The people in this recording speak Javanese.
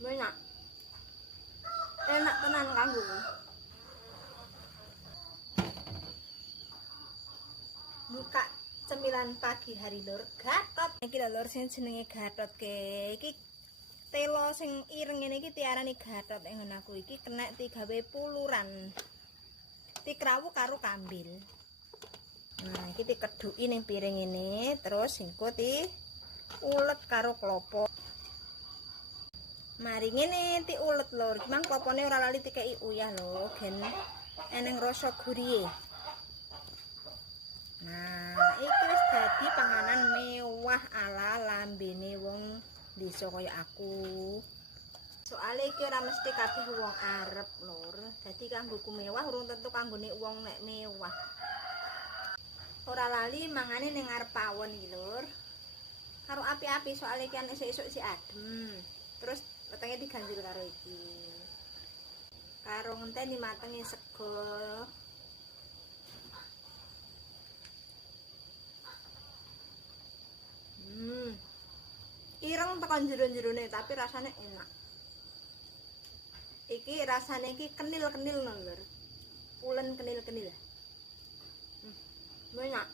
Enak. Enak tenan kanggo. Buka cemilan pagi hari lur, gatot. Iki lho lur sing jenenge gatot ke. Iki telo sing ireng ngene iki diarani gatot ing aku iki kena digawe puluran. Dikrawu karo kambil. Nah, iki dikeduki ning piring ini, terus engko ulet karo klopo. Mari ngene ulet lur. Mang klopone ora lali dikeki uyah lho, gen eneng rasa gurihe. Nah, iki wis dadi panganan mewah ala lambene wong desa kaya aku. Soale iki ora mesti kabeh wong arep, lur. Dadi kanggoku mewah urung tentu kanggone wong nek mewah. Ora lali mangane ning ngarep pawon iki, lur. Karo api-api soale iki kan esuk-esuk si adem. Terus wetenge diganjil karo iki. Karo ngenteni matenge sego. Ireng tekan jero-jerone tapi rasanya enak. Iki rasanya iki kenil-kenil nang lur. Ulen kenil-kenil. Enak.